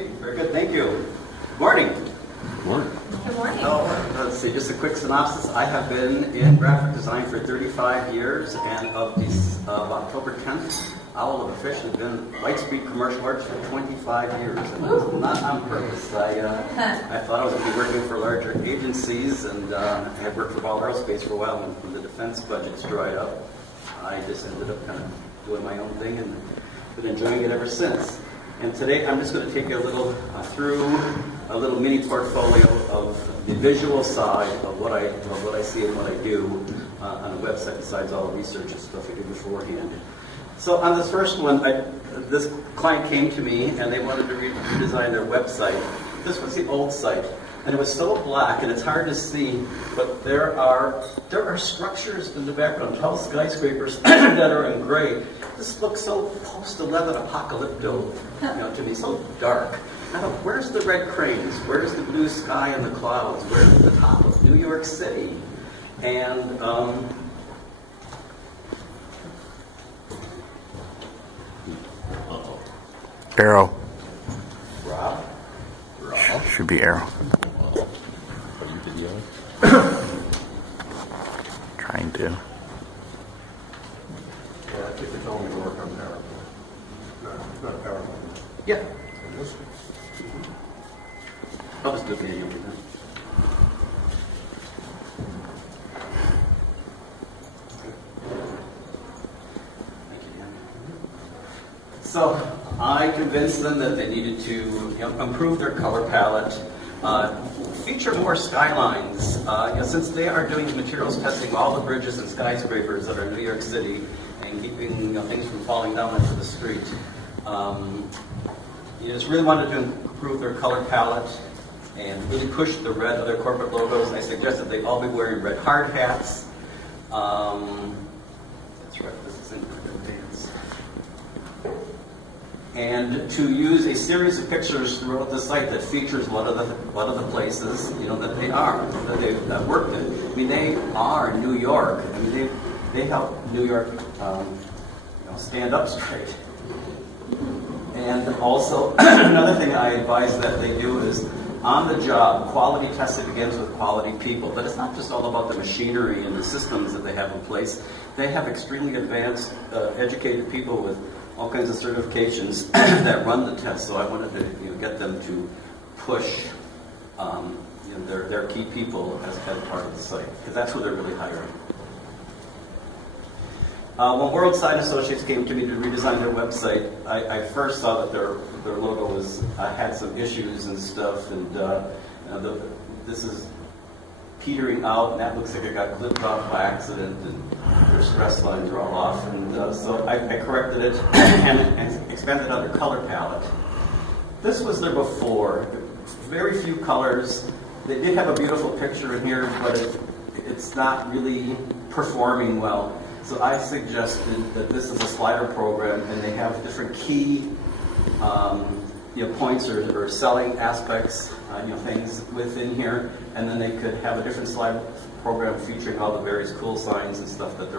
Okay, very good. Thank you. Morning. Morning. Good morning. Oh, let's see, just a quick synopsis. I have been in graphic design for 35 years, and of October 10th, I will have officially been Lightspeed Commercial Arts for 25 years. And that was not on purpose. I thought I was going to be working for larger agencies, and I had worked for Boulder Aerospace for a while when the defense budgets dried up. I just ended up kind of doing my own thing and been enjoying it ever since. And today I'm just going to take you a little through a little mini portfolio of the visual side of what I see and what I do on the website, besides all the research and stuff I do beforehand. So on this first one, this client came to me and they wanted to redesign their website. This was the old site, and it was so black and it's hard to see, but there are structures in the background, tall skyscrapers that are in gray. This looks so post-11 apocalypto, to me, so dark. Now, where's the red cranes? Where's the blue sky and the clouds? Where's the top of New York City? And Arrow. Rob? Should be arrow. Are you videoing? Trying to. Yeah, I think it's only work on PowerPoint. Not PowerPoint. Yeah. And this one. I'll just do the video with that. Thank you, Dan. So I convinced them that they needed to improve their color palette, feature more skylines. Since they are doing the materials testing all the bridges and skyscrapers that are in New York City and keeping things from falling down into the street, you just really wanted to improve their color palette and really push the red of their corporate logos. I suggested they all be wearing red hard hats. That's right, this is in advance. And to use a series of pictures throughout the site that features a lot of the places that they've worked in. I mean, they are New York. I mean, they help New York stand up straight. And also, another thing I advise that they do is, on the job, quality testing begins with quality people. But it's not just all about the machinery and the systems that they have in place. They have extremely advanced, educated people with all kinds of certifications that run the test. So I wanted to get them to push their key people as part of the site, because that's who they're really hiring. When World Sign Associates came to me to redesign their website, I first saw that their logo had some issues and stuff, and this is petering out, and that looks like it got clipped off by accident, and their stress lines are all off, and so I corrected it and expanded on their color palette. This was there before. Very few colors. They did have a beautiful picture in here, but it's not really performing well. So I suggested that this is a slider program, and they have different key points or selling aspects, things within here, and then they could have a different slide program featuring all the various cool signs and stuff that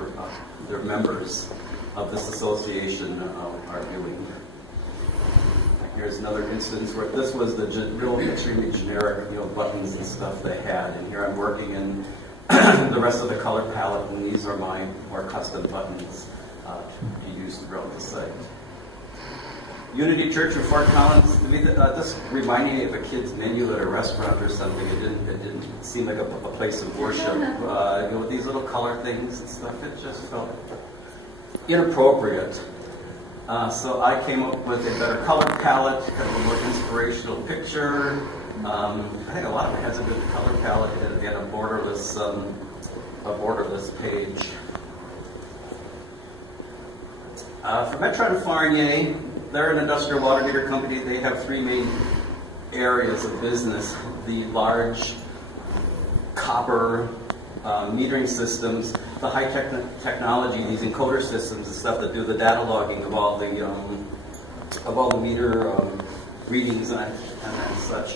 their members of this association are doing. Here's another instance where this was the real extremely generic buttons and stuff they had, and here I'm working in the rest of the color palette, and these are my more custom buttons to be used throughout the site. Unity Church in Fort Collins, to me, this reminded me of a kid's menu at a restaurant or something. It didn't seem like a place of worship. With these little color things and stuff, it just felt inappropriate. So I came up with a better color palette, kind of a more inspirational picture. I think a lot of it has a good color palette and a borderless page. For Metron Fournier, they're an industrial water meter company. They have three main areas of business: the large copper metering systems, the high-tech technology, these encoder systems and stuff that do the data logging of all the meter readings and such.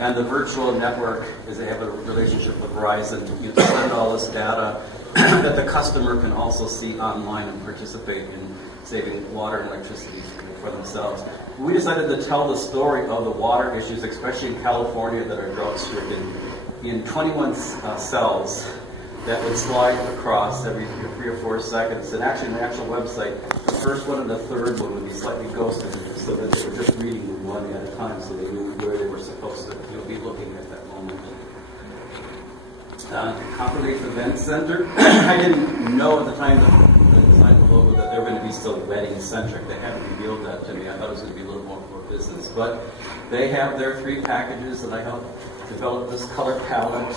And the virtual network is they have a relationship with Verizon to send all this data that the customer can also see online and participate in saving water and electricity for themselves. We decided to tell the story of the water issues, especially in California, that are drought-stricken, in 21 cells that would slide across every 3 or 4 seconds. And actually, in the actual website, the first one and the third one would be slightly ghosted, so that they were just reading one at a time, so they knew where they were supposed to be looking at that moment. Copper Leaf Event Center. I didn't know at the time that I designed the logo that they were going to be so wedding-centric. They haven't revealed that to me. I thought it was going to be a little more for business. But they have their 3 packages, and I helped develop this color palette.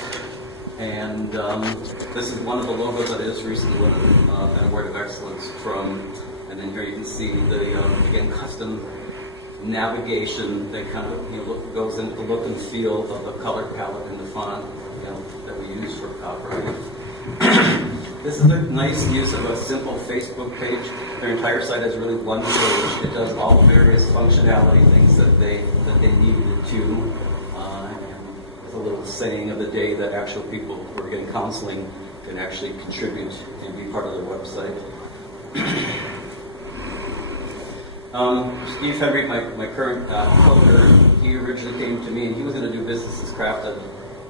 And this is one of the logos that is recently won an Award of Excellence from. And then here you can see the, again, custom navigation that kind of goes into the look and feel of the color palette and the font that we use for Copper Leaf. This is a nice use of a simple Facebook page. Their entire site is really one page. It does all various functionality things that they needed it to. With a little saying of the day that actual people who are getting counseling can actually contribute and be part of their website. Steve Henry, my current coder, he originally came to me and he was going to do businesses crafted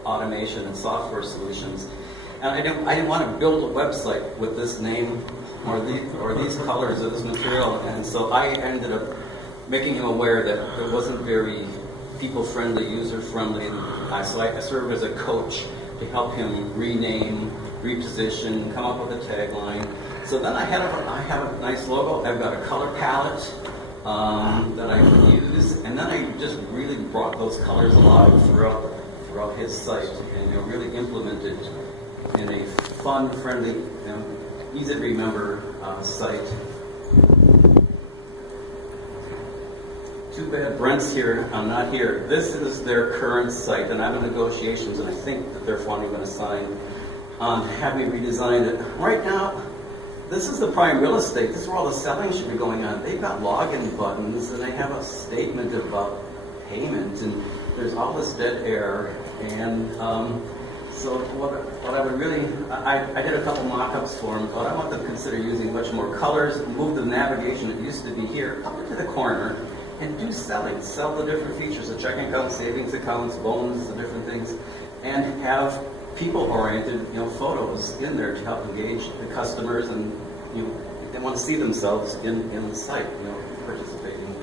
automation and software solutions. And I didn't want to build a website with this name or these colors or this material. And so I ended up making him aware that it wasn't very people-friendly, user-friendly. So I served as a coach to help him rename, reposition, come up with a tagline. So then I have a nice logo. I've got a color palette that I can use, and then I just really brought those colors alive throughout his site, and really implemented in a fun, friendly, easy to remember site. Too bad Brent's here, I'm not here. This is their current site, and I'm in negotiations, and I think that they're finally going to sign on having redesigned it. Right now, this is the prime real estate. This is where all the selling should be going on. They've got login buttons, and they have a statement about payment, and there's all this dead air. And so what I would really, I did a couple mock-ups for them. What I want them to consider using much more colors, move the navigation that used to be here up into the corner, and do selling. Sell the different features, the checking accounts, savings accounts, loans, the different things, and have people-oriented, photos in there to help engage the customers, and they want to see themselves in the site, participating.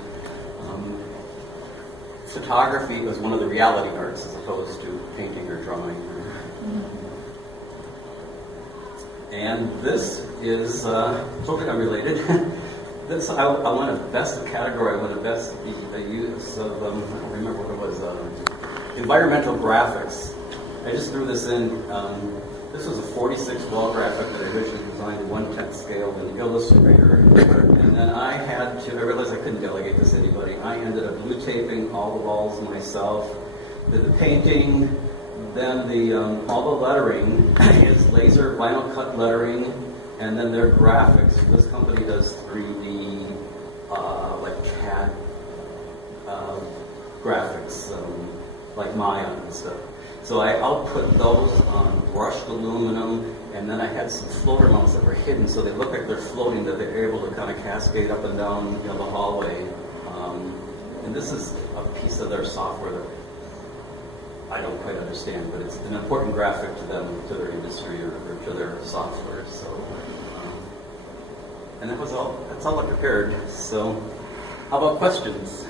Photography was one of the reality arts as opposed to painting or drawing. And this is totally unrelated. This I want to best category. I want to best use of I don't remember what it was. Environmental graphics. I just threw this in. This was a 46 wall graphic that I originally designed at 1/10 scale in Illustrator. And then I realized I couldn't delegate this to anybody. I ended up blue taping all the walls myself. Did the painting, then all the lettering is laser vinyl cut lettering, and then their graphics. This company does 3D, like CAD graphics, like Maya and stuff. So I output those on brushed aluminum, and then I had some floater mounts that were hidden, so they look like they're floating, that they're able to kind of cascade up and down the hallway. And this is a piece of their software that I don't quite understand, but it's an important graphic to them, to their industry, or to their software. So, and that was all. That's all I prepared. So, how about questions?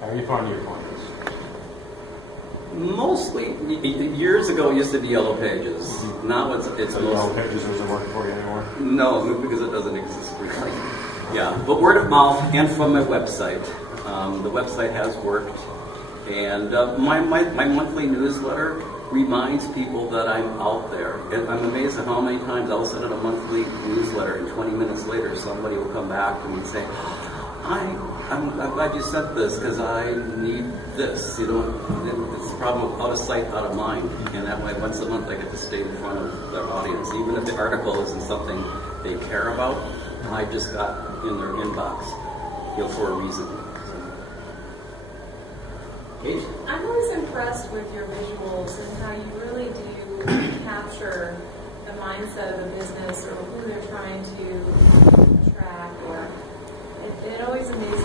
How are you finding your clients? Mostly, years ago it used to be Yellow Pages. Now it's So Yellow Pages isn't working for you anymore? No, because it doesn't exist really. Yeah, but word of mouth and from my website. The website has worked, and my monthly newsletter reminds people that I'm out there. And I'm amazed at how many times I'll send out a monthly newsletter, and 20 minutes later somebody will come back to me and say, I'm glad you sent this because I need this. It's the problem of out of sight, out of mind. And that way, once a month, I get to stay in front of their audience. Even if the article isn't something they care about, I just got in their inbox, for a reason. Kate? I'm always impressed with your visuals and how you really do really capture the mindset of a business or who they're trying to attract. Or it always amazes me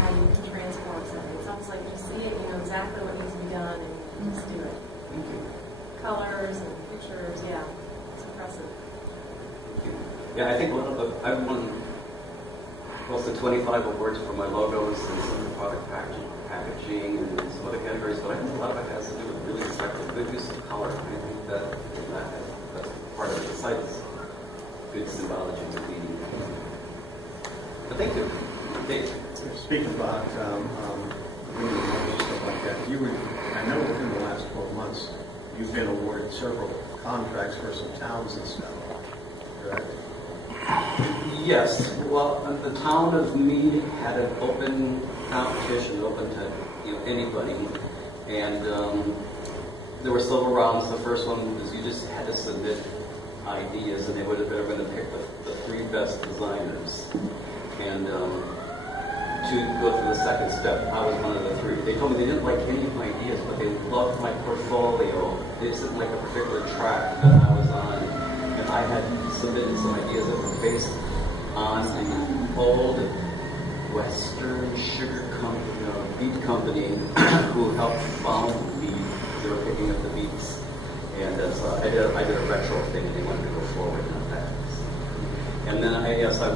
how you can transform something. It's almost like you see it, you know exactly what needs to be done, and you just do it. Thank you. Colors and pictures, yeah, it's impressive. Yeah, I think I've won close to 25 awards for my logos and some of the product packaging and some other categories, but I think a lot of it has to do with really effective, good use of color. I think that's part of it. Besides good symbology and meaning. But thank you. Dave. Speaking about stuff like that, I know within the last 12 months, you've been awarded several contracts for some towns and stuff, correct? Yes. Well, the town of Meade had an open competition, open to anybody, and there were several rounds. The first one was you just had to submit ideas, and they were going to pick the 3 best designers, and to go through the second step. I was one of the 3. They told me they didn't like any of my ideas, but they loved my portfolio. They just didn't like a particular track that I was on, and I had submitted some ideas that were based on an old Western sugar company, beet company, who helped found beet. They were picking up the beets, and so I did a retro thing, and they wanted to go forward on that. And then I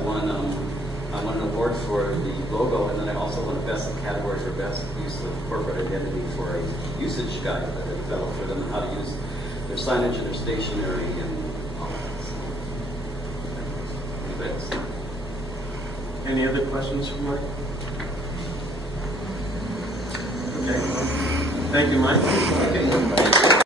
won an award for the logo, and then I also won a best category for best use of corporate identity for a usage guide that I developed for them, how to use their signage and their stationery and all that. So, thanks. Any other questions for Mike? Okay. Thank you, Mike. Okay.